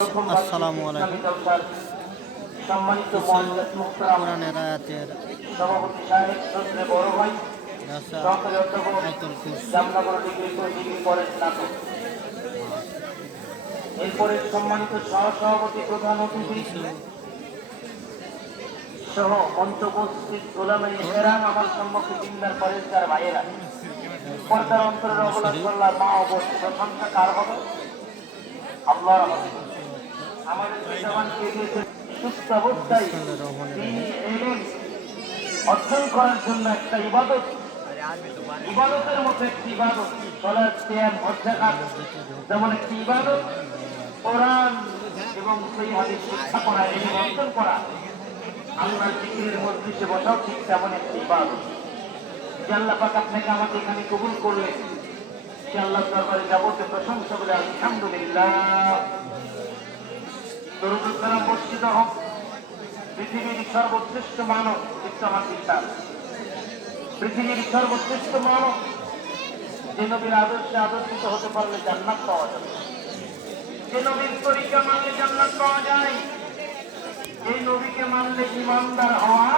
আসসালামু আলাইকুম। সম্মানিত কোরআনের আয়াতের সভাপতি সাহেব শ্রদ্ধেয় বড় ভাই ভাষা সহকারী অধ্যাপক আয়াতুল কুরসি। জামনগর ডিগ্রি করেন স্নাতক। এরপরে সম্মানিত সহসভাপতি প্রধান অতিথি কিছু সহ মঞ্চ উপস্থিত গোলামে এরাম আমার সম্মুখে দিনদার পরেশগার ভাইয়েরা, পর্দার অন্তরের অবলাদ করলার মা ও বোন, প্রশংসা কার হবে? আল্লাহর হবে। আমাদের জবানকে দিয়েছে সুস্থ অবস্থায় তিনি এলেন অর্জন করার জন্য একটা ইবাদত, ইবাদতের মতো একটি ইবাদত, সলাত সিয়াম হজ যাকাত যেমন একটি ইবাদত, কোরআন এবং সেই হাদিস শিক্ষা করা এবং অর্জন করা, আল্লাহর জিকিরের মজলিসে বসাও ঠিক তেমন একটি ইবাদত। যে আল্লাহ পাক আপনাকে আমাকে এখানে কবুল করলেন, সে আল্লাহর দরবারে যাবতীয় প্রশংসা বলে আলহামদুলিল্লাহ। দরুদ ও সালাম বর্ষিত হোক পৃথিবীর সর্বশ্রেষ্ঠ মানব ইসলাম বিশ্বাস, পৃথিবীর সর্বশ্রেষ্ঠ মানব, যে নবীর আদর্শে আদর্শিত হতে পারলে জান্নাত পাওয়া যাবে, যে নবীর তরিকা মানলে জান্নাত পাওয়া যায়, এই নবীকে মানলে ইমানদার হওয়া